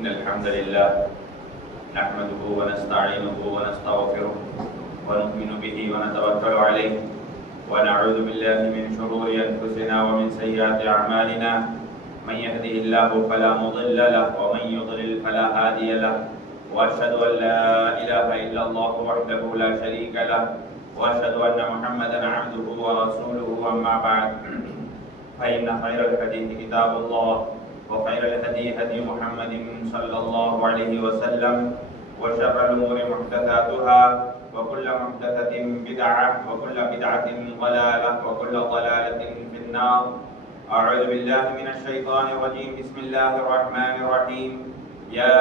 إن الحمد لله نحمده ونستعينه ونستغفره ونؤمن به ونتوكل عليه ونعوذ بالله من شرور أنفسنا ومن سيئات أعمالنا من يهده الله فلا مضل له ومن يضلل فلا هادي له وأشهد أن لا إله إلا الله وحده لا شريك له وأشهد أن محمدا عبده ورسوله أما بعد فإن خير الحديث كتاب الله وخير الهدي هدي محمد صلى الله عليه وسلم وشر الأمور محدثاتها وكل محدثة بدعة وكل بدعة ضلالة وكل ضلالة في النار. أعوذ بالله من الشيطان الرجيم. بسم الله الرحمن الرحيم. يا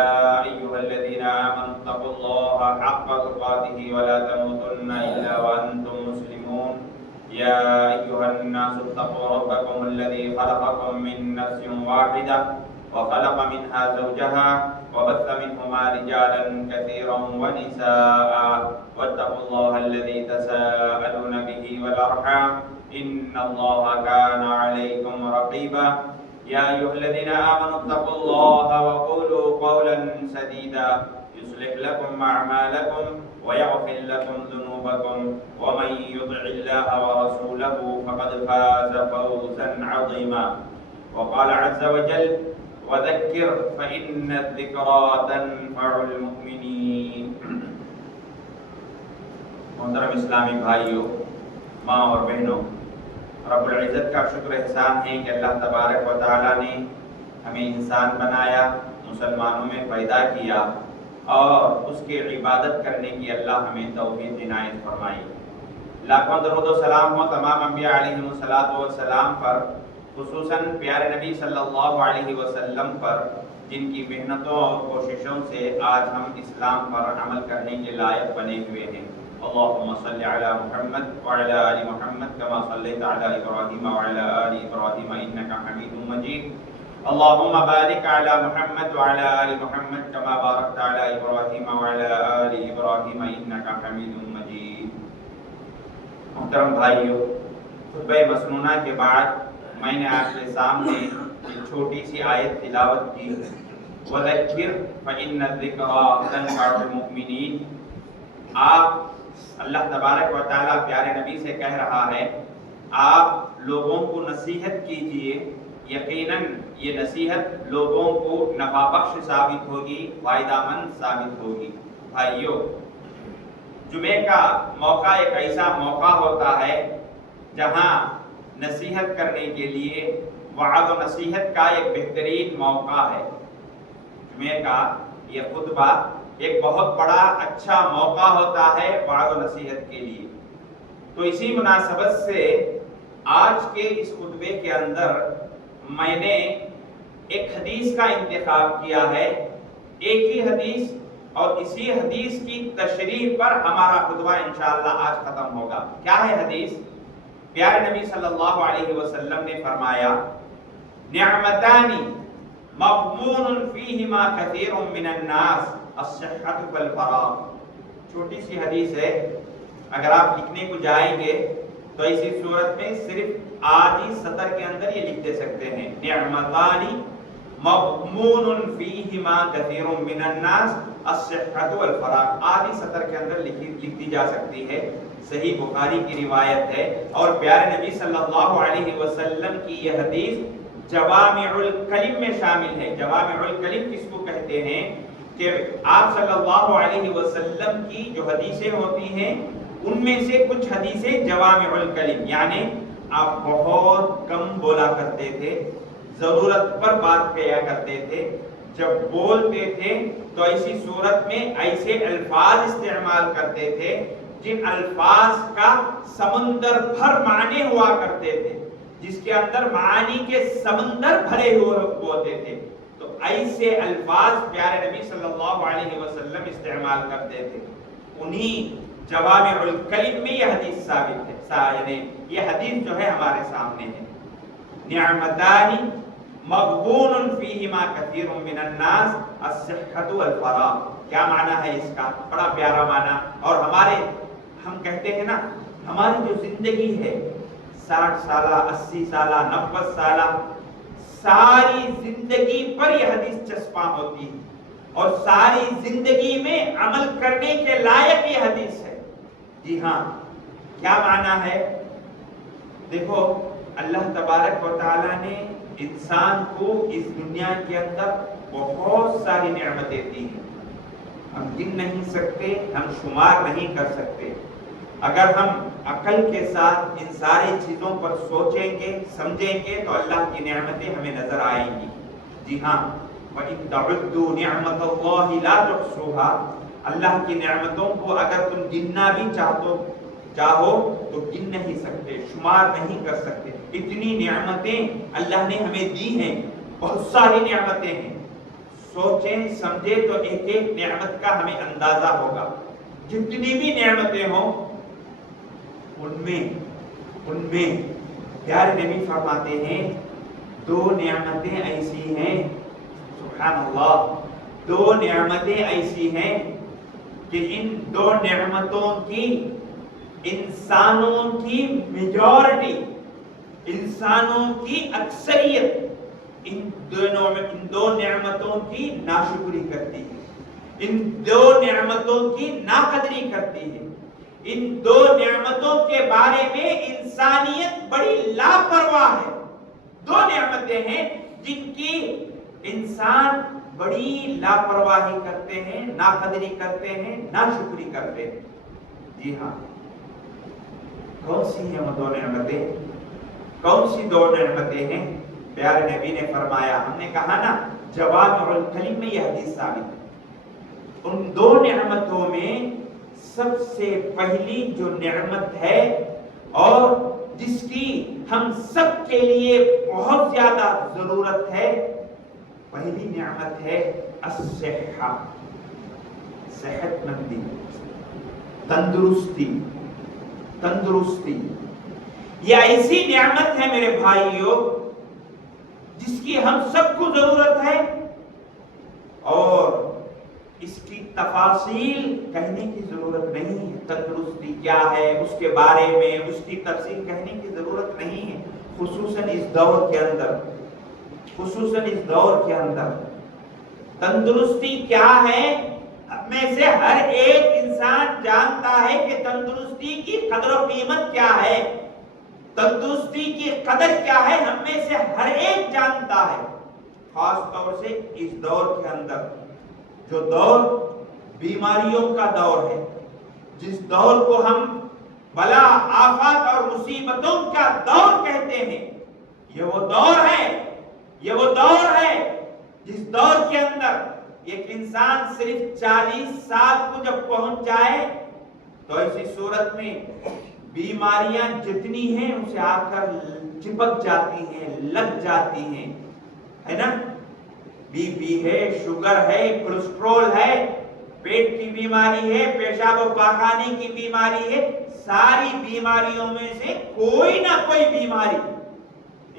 أيها الذين آمنوا اتقوا الله حق تقاته ولا تموتن إلا وأنتم مسلمون. يا أيها الناس اتقوا ربكم الذي خلقكم من نفس واحدة وخلق منها زوجها وبث منهما رجالا كثيرا ونساء واتقوا الله الذي تساءلون به والأرحام إن الله كان عليكم رقيبا. يا أيها الذين آمنوا اتقوا الله وقولوا قولا سديدا يصلح لكم أعمالكم ويغفر لكم ذنوبكم ومن يطع الله ورسوله فقد فاز فوزا عظيما. وقال عز وجل وذكر فإن الذكرى تنفع المؤمنين. محترم اسلامی بھائیوں، ماں اور بہنوں، رب العزت کا شکر احسان ہے کہ اللہ تبارک و تعالیٰ نے ہمیں انسان بنایا، مسلمانوں میں پیدا کیا اور اس کی عبادت کرنے کی اللہ ہمیں توفیق عنایت فرمائی. لاکھوں درود و سلام ہو تمام انبیاء علیہم السلام پر، خصوصاً پیارے نبی صلی اللہ علیہ وسلم پر، جن کی محنتوں اور کوششوں سے آج ہم اسلام پر عمل کرنے کے لائق بنے ہوئے ہیں. اللهم صل على محمد وعلى آل محمد كما صليت على إبراهيم وعلى آل إبراهيم إنك حميد مجيد. اللهم بارك على محمد وعلى آل محمد كما باركت على إبراهيم وعلى آل إبراهيم إنك حميد مجيد. محترم بھائیو، خطبہ مسنونہ کے بعد میں نے آپ کے سامنے ایک چھوٹی سی آیت تلاوت کی، وَذَكِّرْ فَإِنَّ الذِّكْرَى تَنفَعُ الْمُؤْمِنِينَ. آپ اللہ تبارک و تعالیٰ پیارے نبی سے کہہ رہا ہے آپ لوگوں کو نصیحت کیجئے، یقیناً یہ نصیحت لوگوں کو نفع بخش ثابت ہوگی، فائدہ مند ثابت ہوگی. بھائیو، جمعے کا موقع ایک ایسا موقع ہوتا ہے جہاں نصیحت کرنے کے لیے وعظ و نصیحت کا ایک بہترین موقع ہے. جمعے کا یہ خطبہ ایک بہت بڑا اچھا موقع ہوتا ہے وعظ و نصیحت کے لیے. تو اسی مناسبت سے آج کے اس خطبے کے اندر میں نے ایک حدیث کا انتخاب کیا ہے. ایک ہی حدیث اور اسی حدیث کی تشریح پر ہمارا خطبہ انشاءاللہ آج ختم ہوگا. کیا ہے حدیث؟ پیارے نبی صلی اللہ علیہ وسلم نے فرمایا نعمتانی مغبون فیہما کثیر من الناس الصحت والفراغ. چھوٹی سی حدیث ہے، اگر آپ لکھنے کو جائیں گے تو اسی صورت میں صرف آدھی سطر کے اندر یہ لکھ دے سکتے ہیں نعمتانی مغبون فیہما کثیر من الناس الصحت والفراغ. آدھی سطر کے اندر لکھ دی جا سکتی ہے. صحیح بخاری کی روایت ہے اور پیارے نبی صلی اللہ علیہ وسلم کی یہ حدیث جوامع الکلم میں شامل ہے. جوامع الکلم کس کو کہتے ہیں؟ کہ آپ صلی اللہ علیہ وسلم کی جو حدیثیں ہوتی ہیں ان میں سے کچھ حدیثیں جوامع الکلم، یعنی آپ بہت کم بولا کرتے تھے، ضرورت پر بات کیا کرتے تھے. جب بولتے تھے تو ایسی صورت میں ایسے الفاظ استعمال کرتے تھے جن الفاظ کا سمندر بھر معنی ہوا کرتے تھے، جس کے اندر معانی کے سمندر بھرے ہوئے ہوتے تھے. تو ایسے الفاظ پیارے نبی صلی اللہ علیہ وسلم استعمال کرتے تھے. انہی جوامع الکلم میں یہ حدیث ثابت ہے، یعنی یہ حدیث جو ہے ہمارے سامنے ہے. نعمتانی مغبون فیہما کثیر من الناس الصحت والفراغ. کیا معنی ہے اس کا؟ بڑا پیارا معنی. اور ہم کہتے ہیں نا ہماری جو زندگی ہے 60 سالہ 80 سالہ 90 سالہ ساری زندگی پر یہ حدیث چسپاں ہوتی ہے اور ساری زندگی میں عمل کرنے کے لائق یہ حدیث ہے۔ جی ہاں، کیا معنی ہے؟ دیکھو، اللہ تبارک و تعالیٰ نے انسان کو اس دنیا کے اندر بہت ساری نعمتیں دی ہیں، ہم گن نہیں سکتے، ہم شمار نہیں کر سکتے۔ اگر ہم عقل کے ساتھ ان ساری چیزوں پر سوچیں گے، سمجھیں گے تو اللہ کی نعمتیں ہمیں نظر آئیں گی۔ جی ہاں، وَإِن تَعُدُّوا نِعْمَتَ اللَّهِ لَا تُحْصُوهَا، اللہ کی نعمتوں کو اگر تم گننا بھی چاہو تو گن نہیں سکتے، شمار نہیں کر سکتے۔ اتنی نعمتیں اللہ نے ہمیں دی ہیں، بہت ساری نعمتیں ہیں۔ سوچیں سمجھیں تو ایک ایک نعمت کا ہمیں اندازہ ہوگا۔ جتنی بھی نعمتیں ہوں ان میں پیارے نبی فرماتے ہیں دو نعمتیں ایسی ہیں، سبحان اللہ، دو نعمتیں ایسی ہیں کہ ان دو نعمتوں کی انسانوں کی میجورٹی، انسانوں کی اکثریت ان دو نعمتوں کی ناشکری کرتی ہے، ان دو نعمتوں کی ناقدری کرتی ہے۔ ان دو نعمتوں کے بارے میں انسانیت بڑی لاپرواہ ہے۔ دو نعمتیں ہیں جن کی انسان بڑی لاپرواہی کرتے ہیں، ناقدری کرتے ہیں، ناشکری کرتے ہیں۔ جی ہاں، کون سی ہیں وہ دو نعمتیں؟ کون سی دو نعمتیں ہیں؟ پیارے نبی نے فرمایا، ہم نے کہا نا جوامع الکلم میں یہ حدیث ثابت ہے۔ ان دو نعمتوں میں سب سے پہلی جو نعمت ہے اور جس کی ہم سب کے لیے بہت زیادہ ضرورت ہے، پہلی نعمت ہے الصحہ، صحت مندی، تندرستی۔ یہ ایسی نعمت ہے میرے بھائیوں جس کی ہم سب کو ضرورت ہے، اور اس کی تفاصیل کہنے کی ضرورت نہیں ہے۔ تندرستی کیا ہے اس کے بارے میں اس کی تفصیل کہنے کی ضرورت نہیں ہے، خصوصاً اس دور کے اندر تندرستی کیا ہے؟ ہم میں سے ہر ایک انسان جانتا ہے کہ تندرستی کی قدر و قیمت کیا ہے، تندرستی کی قدر کیا ہے، ہم میں سے ہر ایک جانتا ہے۔ خاص طور سے اس دور کے اندر، جو دور بیماریوں کا دور ہے، جس دور کو ہم بلا آفات اور مصیبتوں کا دور کہتے ہیں، یہ وہ دور ہے جس دور کے اندر ایک انسان صرف 40 سال کو جب پہنچ جائے تو ایسی صورت میں بیماریاں جتنی ہیں اسے آ کر چپک جاتی ہیں، لگ جاتی ہیں، ہے نا؟ بی پی ہے، شوگر ہے، کولیسٹرول ہے، پیٹ کی بیماری ہے، پیشاب و پاخانے کی بیماری ہے، ساری بیماریوں میں سے کوئی نہ کوئی بیماری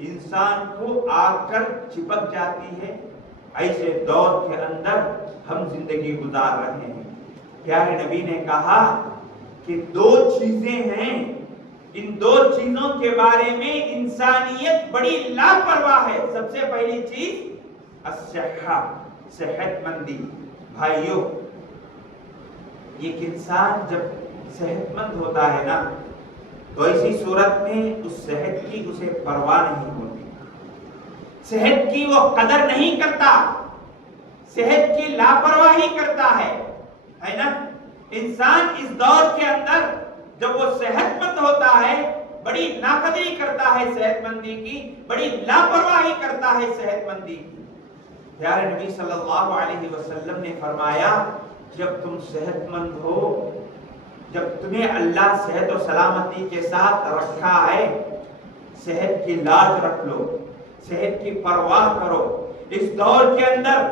انسان کو آ کر چپک جاتی ہے۔ ایسے دور کے اندر ہم زندگی گزار رہے ہیں۔ پیارے نبی نے کہا کہ دو چیزیں ہیں، ان دو چیزوں کے بارے میں انسانیت بڑی لاپرواہ ہے۔ سب سے پہلی چیز الصحہ، صحت مندی۔ بھائیو، ایک انسان جب صحت مند ہوتا ہے نا تو ایسی صورت میں اس صحت کی اسے پرواہ نہیں ہوتی، صحت کی وہ قدر نہیں کرتا، صحت کی لاپرواہی کرتا ہے نا؟ انسان اس دور کے اندر جب وہ صحت مند ہوتا ہے بڑی ناقدری کرتا ہے صحت مندی کی، بڑی لاپرواہی کرتا ہے صحت مندی کی۔ پیارے نبی صلی اللہ علیہ وسلم نے فرمایا، جب تم صحت مند ہو، جب تمہیں اللہ صحت و سلامتی کے ساتھ رکھا ہے، صحت کی لاج رکھ لو، صحت کی پرواہ کرو۔ اس دور کے اندر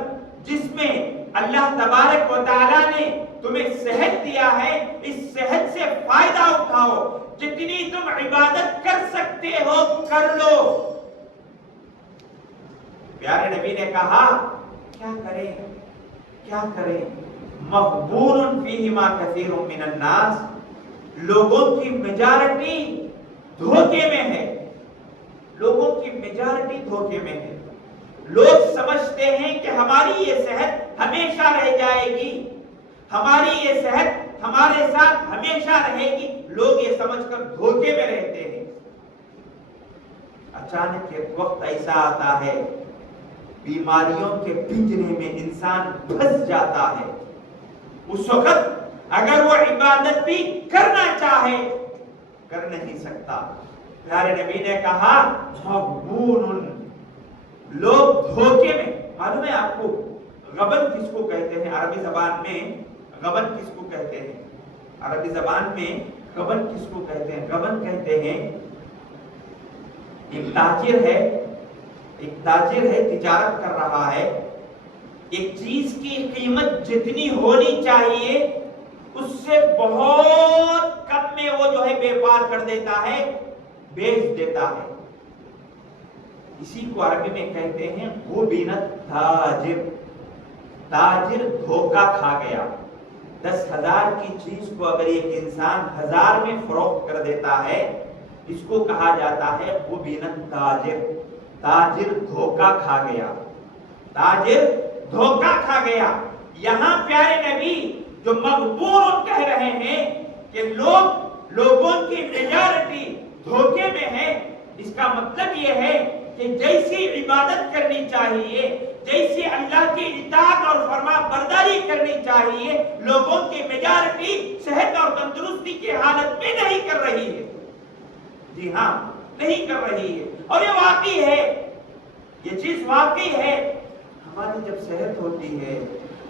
جس میں اللہ تبارک و تعالیٰ نے تمہیں صحت دیا ہے، اس صحت سے فائدہ اٹھاؤ، جتنی تم عبادت کر سکتے ہو کر لو۔ پیارے نبی نے کہا کیا کریں؟ مغبون فیہما کثیر من الناس، لوگوں کی میجارٹی دھوکے میں ہے، لوگوں کی میجارٹی دھوکے میں ہے۔ لوگ سمجھتے ہیں کہ ہماری یہ صحت ہمیشہ رہ جائے گی، ہماری یہ صحت ہمارے ساتھ ہمیشہ رہے گی، لوگ یہ سمجھ کر دھوکے میں رہتے ہیں۔ اچانک ایک وقت ایسا آتا ہے، بیماریوں کے پنجرے میں انسان پھنس جاتا ہے، اس وقت اگر وہ عبادت بھی کرنا چاہے کر نہیں سکتا۔ پیارے نبی نے کہا مغبون، لوگ دھوکے میں۔ معلوم ہے آپ کو غبن کس کو کہتے ہیں؟ عربی زبان میں غبن کس کو کہتے ہیں؟ عربی زبان میں غبن کس کو کہتے ہیں؟ غبن کہتے ہیں ایک تاجر ہے تجارت کر رہا ہے، ایک چیز کی قیمت جتنی ہونی چاہیے اس سے بہت کم میں وہ جو ہے بیپار کر دیتا ہے، بیچ دیتا ہے۔ اسی کو عربی میں کہتے ہیں غبنت تاجر، تاجر دھوکا کھا گیا۔ 10,000 کی چیز کو اگر ایک انسان 1000 میں فروخت کر دیتا ہے، اس کو کہا جاتا ہے غبنت تاجر، تاجر دھوکا کھا گیا، تاجر دھوکا کھا گیا۔ یہاں پیارے نبی جو مغبون کہہ رہے ہیں کہ لوگوں کی میجارٹی دھوکے میں ہے، اس کا مطلب یہ ہے کہ جیسی عبادت کرنی چاہیے، جیسی اللہ کی اطاعت اور فرما برداری کرنی چاہیے، لوگوں کی میجارٹی صحت اور تندرستی کی حالت میں نہیں کر رہی ہے۔ جی ہاں، نہیں کر رہی ہے، اور یہ واقعی ہے، یہ چیز واقعی ہے۔ ہماری جب صحت ہوتی ہے،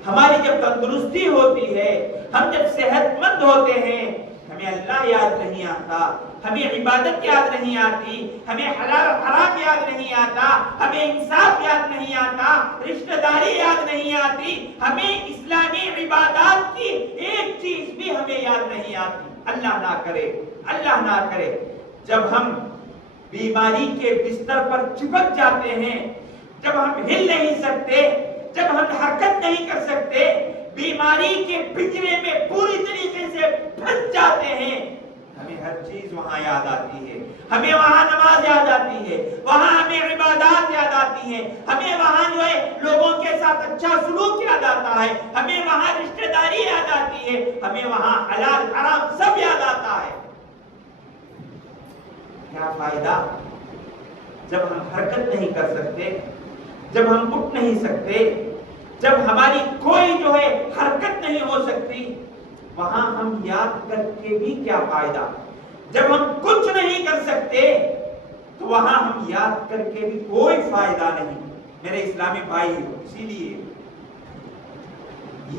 ہماری جب تندرستی ہوتی ہے، ہم جب صحت مند ہوتے ہیں، ہمیں اللہ یاد نہیں آتا، ہمیں عبادت یاد نہیں آتی، ہمیں حلال اور حرام یاد نہیں آتا، ہمیں انصاف یاد نہیں آتا، رشتہ داری یاد نہیں آتی، ہمیں اسلامی عبادات کی ایک چیز بھی ہمیں یاد نہیں آتی۔ اللہ نہ کرے، اللہ نہ کرے، جب ہم بیماری کے بستر پر چپک جاتے ہیں، جب ہم ہل نہیں سکتے، جب ہم حرکت نہیں کر سکتے، بیماری کے پنجرے میں پوری طریقے سے پھنس جاتے ہیں، ہمیں ہر چیز وہاں یاد آتی ہے، ہمیں وہاں نماز یاد آتی ہے، وہاں ہمیں عبادات یاد آتی ہیں، ہمیں وہاں جو ہے لوگوں کے ساتھ اچھا سلوک یاد آتا ہے، ہمیں وہاں رشتہ داری یاد آتی ہے، ہمیں وہاں حلال حرام سب یاد آتا ہے۔ کیا فائدہ جب ہم حرکت نہیں کر سکتے، جب ہم اٹھ نہیں سکتے، جب ہماری کوئی جو ہے حرکت نہیں ہو سکتی، وہاں ہم یاد کر کے بھی کیا فائدہ؟ جب ہم کچھ نہیں کر سکتے تو وہاں ہم یاد کر کے بھی کوئی فائدہ نہیں۔ میرے اسلامی بھائی، اسی لیے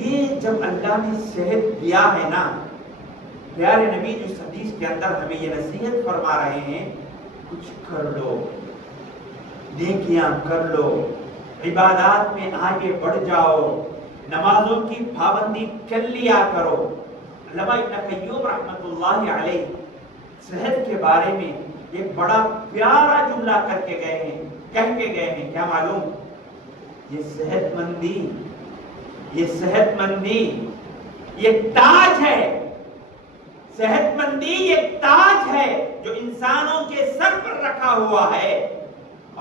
یہ جب اللہ نے صحت دیا ہے نا، پیارے نبی جو حدیث کے اندر ہمیں یہ نصیحت فرما رہے ہیں، کچھ کر لو، نیکیاں کر لو، عبادات میں آگے بڑھ جاؤ، نمازوں کی پابندی کر لیا کرو۔ علامہ ابن قیم رحمۃ اللہ علیہ صحت کے بارے میں ایک بڑا پیارا جملہ کہہ کے گئے ہیں، کیا معلوم؟ یہ صحت مندی یہ تاج ہے، صحت مندی یہ تاج ہے جو انسانوں کے سر پر رکھا ہوا ہے،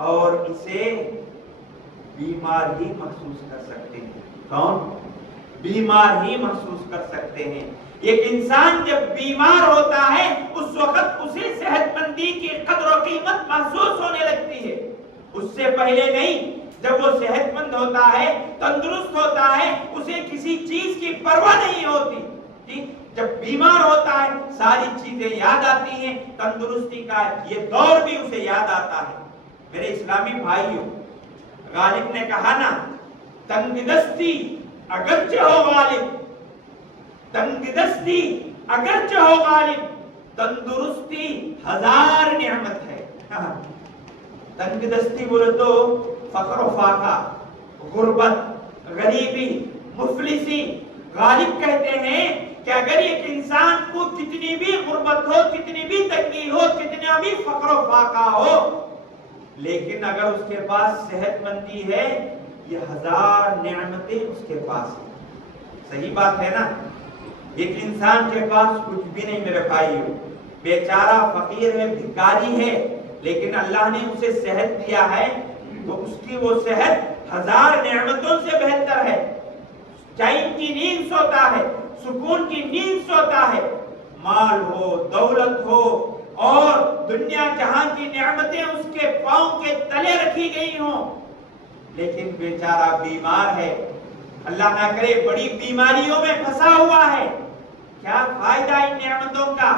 اور اسے بیمار ہی محسوس کر سکتے ہیں۔ کون؟ بیمار ہی محسوس کر سکتے ہیں۔ ایک انسان جب بیمار ہوتا ہے اس وقت اسے صحت مندی کی قدر و قیمت محسوس ہونے لگتی ہے، اس سے پہلے نہیں۔ جب وہ صحت مند ہوتا ہے، تندرست ہوتا ہے، اسے کسی چیز کی پرواہ نہیں ہوتی۔ جب بیمار ہوتا ہے ساری چیزیں یاد آتی ہیں، تندرستی کا یہ دور بھی اسے یاد آتا ہے۔ میرے اسلامی بھائیوں، غالب نے کہا نا، تنگ دستی اگرچہ ہو غالب، تنگ دستی اگرچہ ہو غالب، تندرستی 1000 نعمت ہے۔ تنگ دستی بولے تو فقر و فاقہ، غربت، غریبی، مفلسی۔ غالب کہتے ہیں کہ اگر ایک انسان کو کتنی بھی غربت ہو، کتنی بھی تنگی ہو، کتنا بھی فقر و فاقہ ہو، لیکن اگر اس کے پاس صحت مندی ہے، یہ 1000 نعمتیں اس کے پاس ہیں۔ صحیح بات ہے نا؟ ایک انسان کے پاس کچھ بھی نہیں میرے بھائیو، بیچارہ فقیر ہے، بھکاری ہے، لیکن اللہ نے اسے صحت دیا ہے تو اس کی وہ صحت 1000 نعمتوں سے بہتر ہے. چین کی نیند سوتا ہے, سکون کی نیند سوتا ہے. مال ہو, دولت ہو اور دنیا جہاں کی نعمتیں اس کے پاؤں کے تلے رکھی گئی ہوں, لیکن بیچارہ بیمار ہے, اللہ نہ کرے بڑی بیماریوں میں پھنسا ہوا ہے. کیا فائدہ ان نعمتوں کا,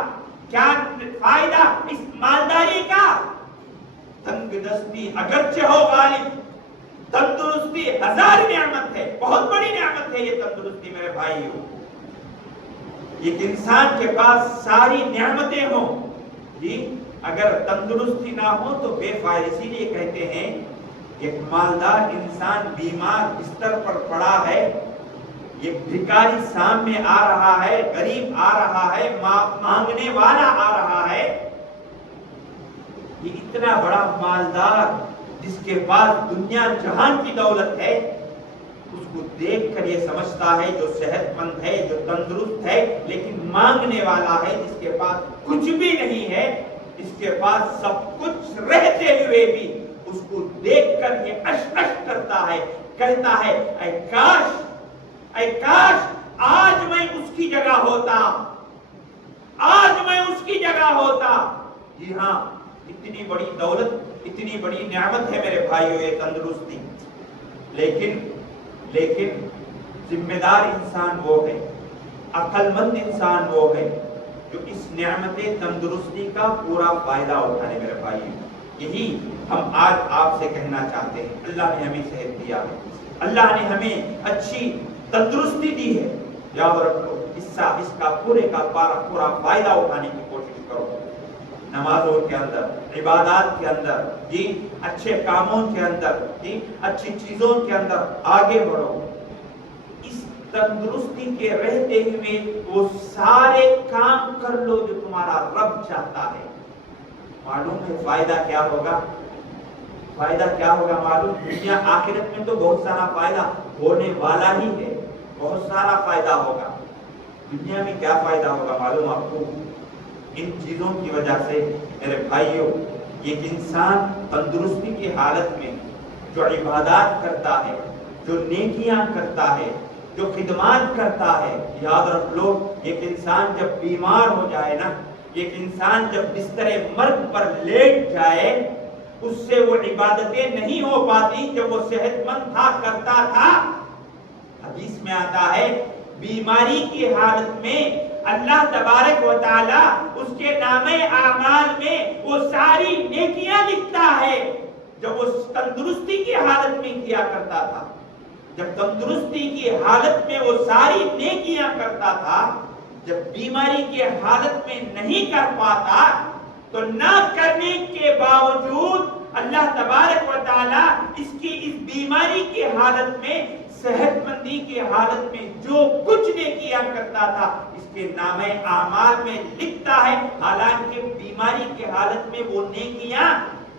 کیا فائدہ اس مالداری کا؟ تنگ دستی اگرچہ ہو غالب, تندرستی 1000 نعمت ہے, بہت بڑی نعمت ہے یہ تندرستی میرے بھائیوں. ایک انسان کے پاس ساری نعمتیں ہوں جی, اگر تندرستی نہ ہو تو بے فائدہ. اسی لیے کہتے ہیں ایک مالدار انسان بیمار بستر پر پڑا ہے, یہ بھکاری سامنے آ رہا ہے, غریب آ رہا ہے, مانگنے والا آ رہا ہے, یہ اتنا بڑا مالدار جس کے پاس دنیا جہان کی دولت ہے, اس کو دیکھ کر یہ سمجھتا ہے جو صحت مند ہے, جو تندرست ہے, لیکن مانگنے والا ہے جس کے پاس کچھ بھی نہیں ہے, اس کے پاس سب کچھ رہتے ہوئے بھی اس کو دیکھ کر یہ اش اش کرتا ہے, کہتا ہے اے کاش آج میں اس کی جگہ ہوتا, آج میں اس کی جگہ ہوتا. جی ہاں, اتنی بڑی دولت, اتنی بڑی نعمت ہے میرے بھائیوں یہ تندرستی, لیکن ذمہ دار انسان وہ ہے, عقل مند انسان وہ ہے جو اس نعمت تندرستی کا پورا فائدہ اٹھانے. میرے بھائیوں, یہی ہم آج آپ سے کہنا چاہتے ہیں. اللہ نے ہمیں صحت دیا ہے, اللہ نے ہمیں اچھی تندرستی دی ہے, یاد رکھو اس کا پورے کا پورا فائدہ اٹھانے کی کوشش کرو. نمازوں کے اندر, عبادات کے اندر جی, اچھے کاموں کے اندر جی, اچھی چیزوں کے اندر آگے بڑھو. اس تندرستی کے رہتے ہوئے وہ سارے کام کر لو جو تمہارا رب چاہتا ہے. معلوم ہے فائدہ کیا ہوگا, فائدہ کیا ہوگا معلوم؟ دنیا آخرت میں تو بہت سارا فائدہ ہونے والا ہی ہے, بہت سارا فائدہ ہوگا. دنیا میں کیا فائدہ ہوگا معلوم آپ کو؟ ان چیزوں کی وجہ سے میرے بھائیوں, ایک انسان تندرستی کی حالت میں جو عبادات کرتا ہے, جو نیکیاں کرتا ہے, جو خدمات کرتا ہے, یاد رکھ لو ایک انسان جب بیمار ہو جائے نا, ایک انسان جب بستر مرگ پر لیٹ جائے, اس سے وہ عبادتیں نہیں ہو پاتی جب وہ صحت مند تھا, کرتا تھا. حدیث میں آتا ہے بیماری کی حالت میں اللہ تبارک و تعالی اس کے نامے اعمال میں وہ ساری نیکیاں لکھتا ہے جو وہ تندرستی کی حالت میں کیا کرتا تھا. جب تندرستی کی حالت میں وہ ساری نیکیاں کرتا تھا, جب بیماری کی حالت میں نہیں کر پاتا تو نہ کرنے کے باوجود اللہ تبارک و تعالی اس کی اس بیماری کی حالت میں, صحت مندی کی حالت میں جو کچھ نیکیاں کرتا تھا اس کے نامے اعمال میں لکھتا ہے. حالانکہ بیماری کی حالت میں وہ نیکیاں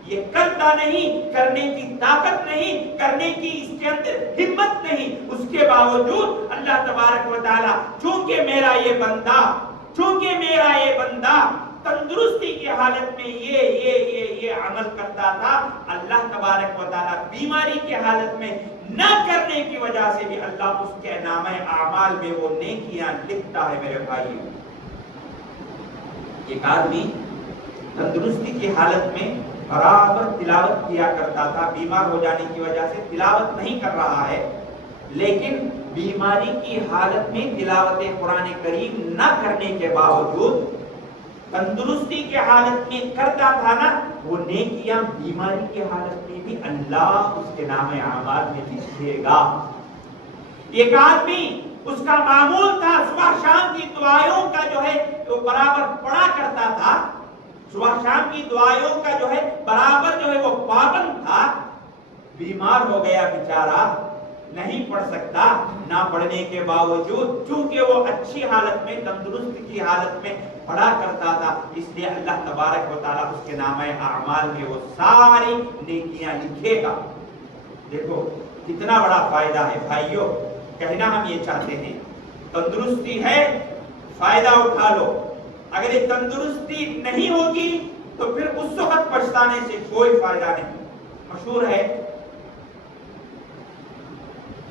یہ کرتا نہیں, کرنے کی طاقت نہیں, کرنے کی اس کے اندر ہمت نہیں, اس کے باوجود اللہ تبارک و تعالی چونکہ میرا یہ بندہ تندرستی کی حالت میں یہ عمل کرتا تھا, اللہ تبارک و تعالی بیماری کی حالت میں نہ کرنے کی وجہ سے بھی اللہ اس کے نامے اعمال میں وہ نیکیاں لکھتا ہے. میرے بھائی, ایک آدمی تندرستی کی حالت میں برابر تلاوت کیا کرتا تھا, بیمار ہو جانے کی وجہ سے تلاوت نہیں کر رہا ہے, لیکن بیماری کی حالت میں تلاوت قرآن کریم نہ کرنے کے باوجود تندرستی کی حالت میں کرتا تھا نا, وہ نیکیاں بیماری کی حالت میں بھی اللہ اس کے نام اعمال میں لکھے گا. ایک آدمی, اس کا معمول تھا صبح شام کی دعائوں کا جو ہے وہ برابر پڑھا کرتا تھا, صبح شام کی دعائوں کا جو ہے برابر جو ہے وہ پابند تھا, بیمار ہو گیا بیچارہ, نہیں پڑھ سکتا, نہ پڑھنے کے باوجود چونکہ وہ اچھی حالت میں, تندرست کی حالت میں پڑھا کرتا تھا, اس لیے اللہ تبارک و تعالیٰ اس کے نامہ اعمال میں وہ ساری نیکیاں لکھے گا. دیکھو کتنا بڑا فائدہ ہے بھائیوں. کہنا ہم یہ چاہتے ہیں تندرستی ہے, فائدہ اٹھا لو. اگر یہ تندرستی نہیں ہوگی تو پھر اس وقت پچھتانے سے کوئی فائدہ نہیں. مشہور ہے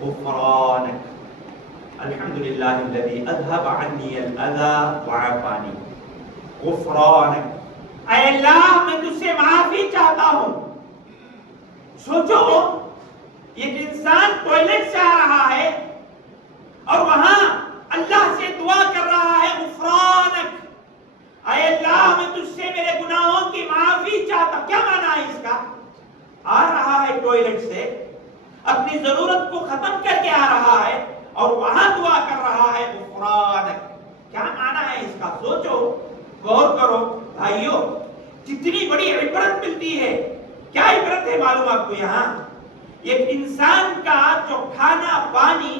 غفرانک الحمدللہ الذی اذهب عنی الاذی وعافانی. غفرانک، اے اللہ میں تجھ سے معافی چاہتا ہوں. سوچو ایک انسان ٹوائلٹ سے آ رہا ہے اور وہاں اللہ سے دعا کر رہا ہے غفرانک، اے اللہ میں تجھ سے میرے گناہوں کی معافی چاہتا. کیا معنی ہے اس کا؟ آ رہا ہے ٹوائلٹ سے، اپنی ضرورت کو ختم کر کے آ رہا ہے اور وہاں دعا کر رہا ہے غفرانک. کیا معنی ہے اس کا؟ سوچو، غور کرو بھائیو، کتنی بڑی عبرت ملتی ہے. کیا عبرت ہے معلوم آپ کو؟ یہاں ایک انسان کا جو کھانا پانی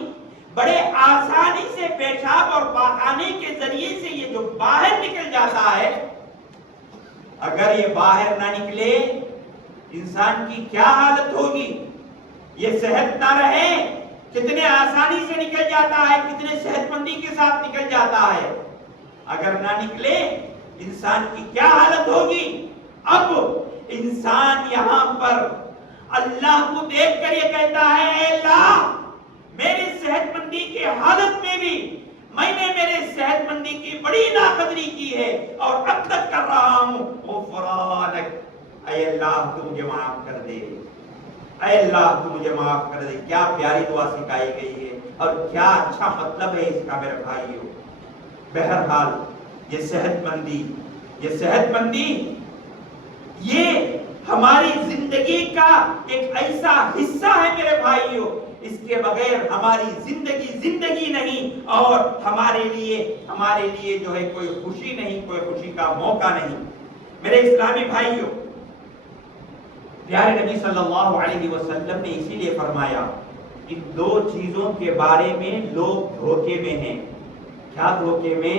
بڑے آسانی سے پیشاب اور پاخانے کے ذریعے سے یہ جو باہر نکل جاتا ہے، اگر یہ باہر نہ نکلے انسان کی کیا حالت ہوگی؟ یہ صحت نہ رہے. کتنے آسانی سے نکل جاتا ہے، کتنے صحت مندی کے ساتھ نکل جاتا ہے. اگر نہ نکلے انسان کی کیا حالت ہوگی؟ اب انسان یہاں پر اللہ کو دیکھ کر یہ کہتا ہے اے اللہ میری صحت مندی کی حالت میں بھی میں نے میرے صحت مندی کی بڑی ناقدری کی ہے اور اب تک کر رہا ہوں. غفرانک، اے اللہ تو مجھے معاف کر دے، اے اللہ تو مجھے معاف کر دے. کیا پیاری دعا سکھائی گئی ہے اور کیا اچھا مطلب ہے اس کا میرے بھائیو. بہرحال یہ صحت مندی یہ ہماری زندگی کا ایک ایسا حصہ ہے میرے بھائیو. اس کے بغیر ہماری زندگی نہیں اور ہمارے لیے جو ہے کوئی خوشی نہیں، کوئی خوشی کا موقع نہیں. میرے اسلامی بھائیو، پیارے نبی صلی اللہ علیہ وسلم نے اسی لیے فرمایا ان دو چیزوں کے بارے میں لوگ دھوکے میں ہیں. کیا دھوکے میں؟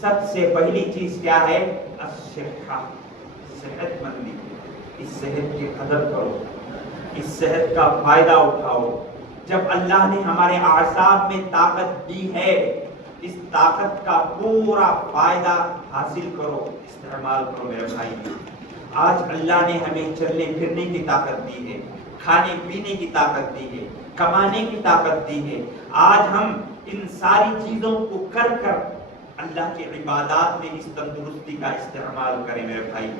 سب سے پہلی چیز کیا ہے؟ الصحہ، صحت مندی. اس صحت کی قدر کرو، اس صحت کا فائدہ اٹھاؤ. جب اللہ نے ہمارے اعصاب میں طاقت دی ہے اس طاقت کا پورا فائدہ حاصل کرو، استعمال کرو میرے بھائی. آج اللہ نے ہمیں چلنے پھرنے کی طاقت دی ہے، کھانے پینے کی طاقت دی ہے، کمانے کی طاقت دی ہے. آج ہم ان ساری چیزوں کو کر کر اللہ کی عبادات میں اس تندرستی کا استعمال کریں میرے بھائی.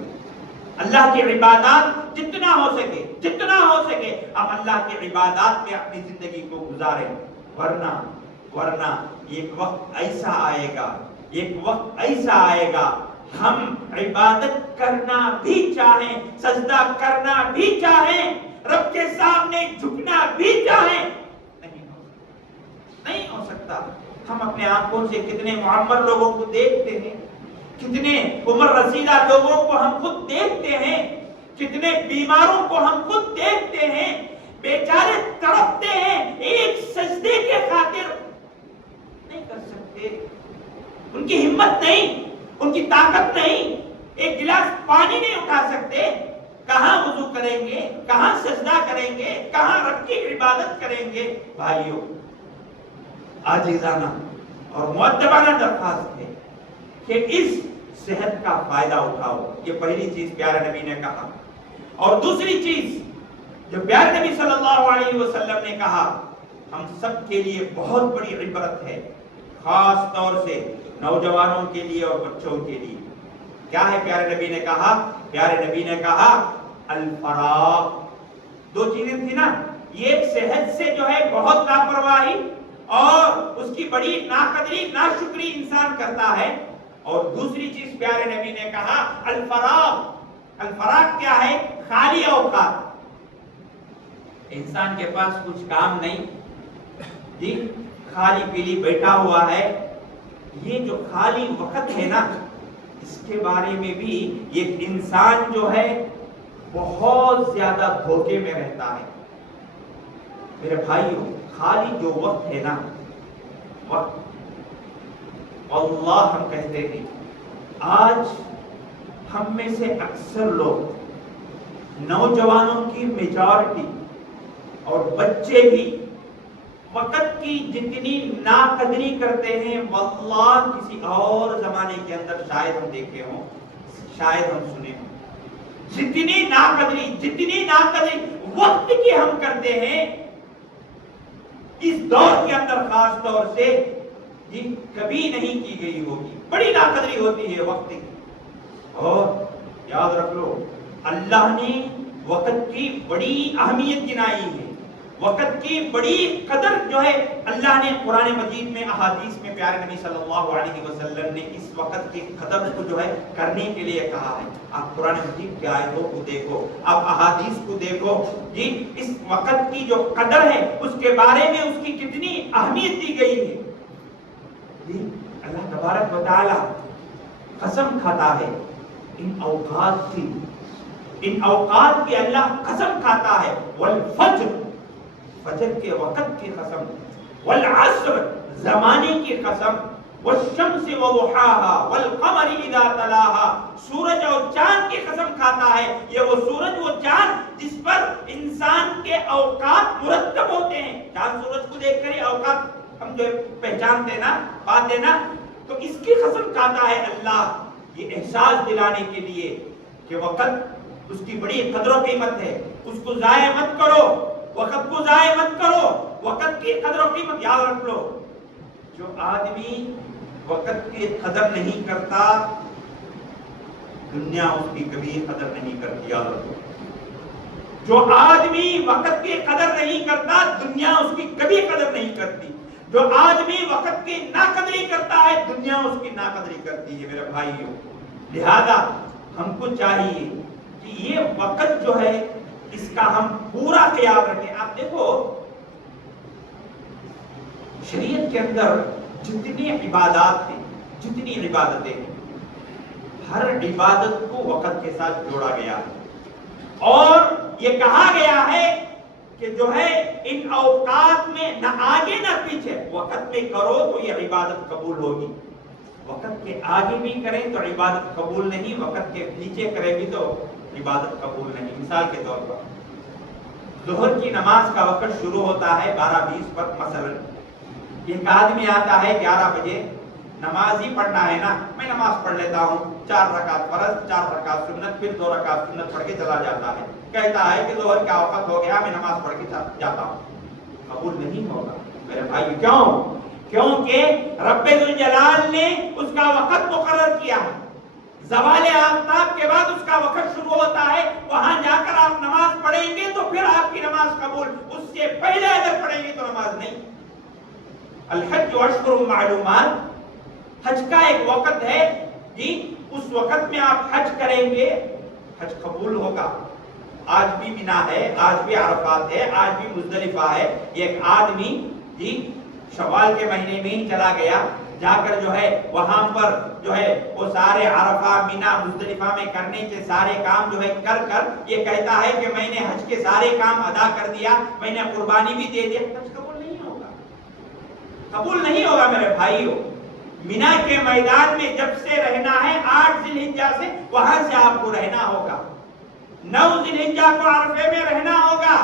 اللہ کی عبادات جتنا ہو سکے ہم اللہ کی عبادات میں اپنی زندگی کو گزاریں. ورنہ ایک وقت ایسا آئے گا ہم عبادت کرنا بھی چاہیں، سجدہ کرنا بھی چاہیں، رب کے سامنے جھکنا بھی چاہیں، نہیں ہو سکتا. ہم اپنے آنکھوں سے کتنے معمر لوگوں کو دیکھتے ہیں، کتنے عمر رسیدہ لوگوں کو ہم خود دیکھتے ہیں، کتنے بیماروں کو ہم خود دیکھتے ہیں، بیچارے تڑپتے ہیں، ایک سجدے کے خاطر نہیں کر سکتے. ان کی ہمت نہیں، ان کی طاقت نہیں، ایک گلاس پانی نہیں اٹھا سکتے. کہاں وضو کریں گے، کہاں سجدہ کریں گے، کہاں رب کی عبادت کریں گے؟ بھائیو، عاجزانہ اور مؤدبانہ درخواست ہے کہ اس صحت کا فائدہ اٹھاؤ. یہ پہلی چیز پیارے نبی نے کہا. اور دوسری چیز جو پیارے نبی صلی اللہ علیہ وسلم نے کہا ہم سب کے لیے بہت بڑی عبرت ہے، خاص طور سے نوجوانوں کے لیے اور بچوں کے لیے. کیا ہے پیارے نبی نے کہا؟ پیارے نبی نے کہا الفراغ. دو چیزیں تھی نا، یہ صحت سے جو ہے بہت لاپرواہی اور اس کی بڑی ناقدری ناشکری انسان کرتا ہے، اور دوسری چیز پیارے نبی نے کہا الفراغ. الفراغ کیا ہے؟ خالی اوقات. انسان کے پاس کچھ کام نہیں جی، خالی پیلی بیٹھا ہوا ہے. یہ جو خالی وقت ہے نا، اس کے بارے میں بھی یہ انسان جو ہے بہت زیادہ دھوکے میں رہتا ہے. میرے بھائیو، خالی جو وقت ہے نا، وقت اللہ ہم کہتے ہیں آج ہم میں سے اکثر لوگ، نوجوانوں کی میجارٹی اور بچے بھی وقت کی جتنی ناقدری کرتے ہیں، واللہ کسی اور زمانے کے اندر شاید ہم دیکھے ہوں، شاید ہم سنے ہوں. جتنی ناقدری وقت کی ہم کرتے ہیں، اس دور کے اندر خاص طور سے جی کبھی نہیں کی گئی ہوگی. بڑی ناقدری ہوتی ہے وقت کی. اور یاد رکھ لو اللہ نے وقت کی بڑی اہمیت گنائی ہے. وقت کی بڑی قدر جو ہے اللہ نے قرآن مجید میں احادیث میں پیارے نبی صلی اللہ علیہ وسلم نے اس وقت کی قدر کو جو ہے کرنے کے لیے کہا ہے. آپ قرآن مجید کی آیتوں کو دیکھو, آپ احادیث کو دیکھو جی, اس وقت کی جو قدر ہے اس کے بارے میں اس کی کتنی اہمیت دی گئی ہے. جی اللہ تبارک و تعالی قسم کھاتا ہے ان اوقات کی, ان اوقات کی اللہ قسم کھاتا ہے. والفجر, فجر کے وقت کی قسم, والعصر, زمانے کی قسم, والشمس وضحاها والقمر اذا تلاها, سورج اور چاند کی قسم کھاتا ہے. یہ وہ سورج وہ چاند جس پر انسان کے اوقات مرتب ہوتے ہیں. چاند سورج کو دیکھ کر ہی اوقات ہم جو پہچانتے نا, پاتے نا, تو اس کی قسم کھاتا ہے اللہ, یہ احساس دلانے کے لیے کہ وقت اس کی بڑی قدر و قیمت ہے. اس کو ضائع مت کرو, وقت کو ضائع مت کرو. وقت کی قدر و قیمت یاد رکھ لو. جو آدمی وقت کی قدر نہیں کرتا دنیا اس کی کبھی قدر نہیں کرتی. یاد رکھو, جو آدمی وقت کی قدر نہیں کرتا دنیا اس کی کبھی قدر نہیں کرتی. جو آدمی وقت کی ناقدری کرتا ہے دنیا اس کی ناقدری کرتی ہے. میرے بھائیوں, لہذا ہم کو چاہیے کہ یہ وقت جو ہے اس کا ہم پورا خیال رکھیں. آپ دیکھو شریعت کے اندر جتنی عبادات ہیں, جتنی عبادتیں ہیں, ہر عبادت کو وقت کے ساتھ جوڑا گیا ہے. اور یہ کہا گیا ہے کہ جو ہے ان اوقات میں نہ آگے نہ پیچھے, وقت میں کرو تو یہ عبادت قبول ہوگی. وقت کے آگے بھی کریں تو عبادت قبول نہیں, وقت کے پیچھے کریں بھی تو عبادت قبول نہیں. مثال کے طور پر ظہر کی نماز کا وقت شروع ہوتا ہے 12:20 پر. مثلا ایک آدمی آتا ہے 11 بجے, نماز ہی پڑھنا ہے نا, میں نماز پڑھ لیتا ہوں, 4 رکعت فرض, 4 رکعت سنت, پھر 2 رکعت سنت پڑھ کے چلا جاتا ہے. کہتا ہے کہ ظہر کا وقت ہو گیا, میں نماز پڑھ کے جاتا ہوں. قبول نہیں ہوگا میرے بھائی. کیوں؟ کیونکہ رب ذوالجلال نے اس کا وقت مقرر کیا ہے. زوال آفتاب کے بعد اس کا وقت شروع ہوتا ہے. وہاں جا کر آپ نماز پڑھیں گے تو پھر آپ کی نماز قبول, اس سے پہلے اگر پڑھیں گے تو نماز نہیں. الحج اشہر معلومات, حج کا ایک وقت ہے جی, اس وقت میں آپ حج کریں گے, حج قبول ہوگا. آج بھی مینا ہے, آج بھی عرفات ہے, آج بھی مزدلفہ ہے. ایک آدمی جی شوال کے مہینے میں ہی چلا گیا, جا کر جو ہے وہاں پر جو ہے وہ سارے عرفہ, مینا, مزدلفہ میں کرنے کے سارے کام جو ہے کر کر یہ کہتا ہے کہ میں نے حج کے سارے کام ادا کر دیا, میں نے قربانی بھی دے دیا. حج قبول نہیں ہوگا, قبول نہیں ہوگا میرے بھائیو. مینا کے میدان میں جب سے رہنا ہے 8 ذی الحجہ سے, وہاں سے آپ کو رہنا ہوگا. 9 ذی الحجہ کو عرفے میں رہنا ہوگا,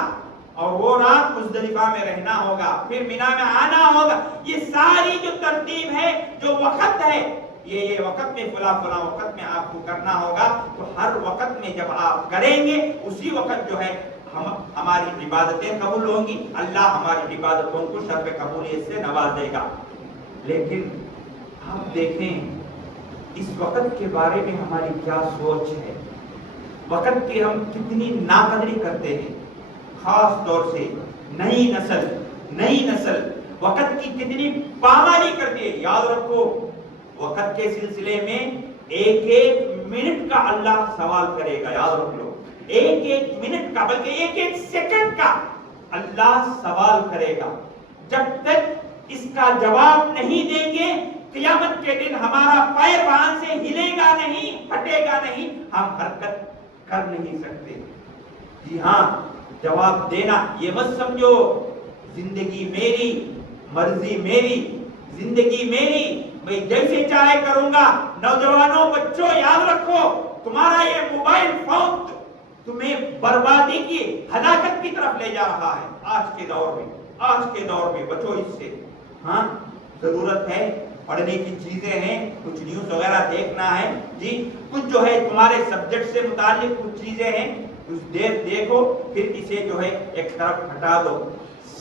اور وہ رات مزدلفہ میں رہنا ہوگا, پھر مینا میں آنا ہوگا. یہ ساری جو ترتیب ہے, جو وقت ہے, یہ وقت میں فلاں وقت میں آپ کو کرنا ہوگا. تو ہر وقت میں جب آپ کریں گے اسی وقت جو ہے ہماری عبادتیں قبول ہوں گی. اللہ ہماری عبادتوں کو شرف قبولیت سے نواز دے گا. لیکن آپ دیکھیں اس وقت کے بارے میں ہماری کیا سوچ ہے. وقت کی ہم کتنی ناقدری کرتے ہیں. خاص طور سے نئی نسل وقت کی کتنی پامالی کرتی ہے. یاد رکھو وقت کے سلسلے میں ایک منٹ کا اللہ سوال کرے گا. یاد رکھ لو, ایک منٹ کا, بلکہ ایک سیکنڈ کا اللہ سوال کرے گا. جب تک اس کا جواب نہیں دیں گے قیامت کے دن ہمارا پیر وہاں سے ہلے گا نہیں, پھٹے گا نہیں, ہم حرکت کر نہیں سکتے. جی ہاں, جواب دینا. یہ مت سمجھو زندگی میری, مرضی میری, زندگی میری, میں جیسے چاہے کروں گا. نوجوانوں, بچوں, یاد رکھو تمہارا یہ موبائل فون تمہیں بربادی کی, ہلاکت کی طرف لے جا رہا ہے. آج کے دور میں بچو اس سے. ہاں ضرورت ہے, پڑھنے کی چیزیں ہیں, کچھ نیوز وغیرہ دیکھنا ہے جی, کچھ جو ہے تمہارے سبجیکٹ سے متعلق کچھ چیزیں ہیں, کچھ دیر دیکھو, پھر اسے جو ہے ایک طرف ہٹا دو.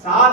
7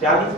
40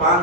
5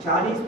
40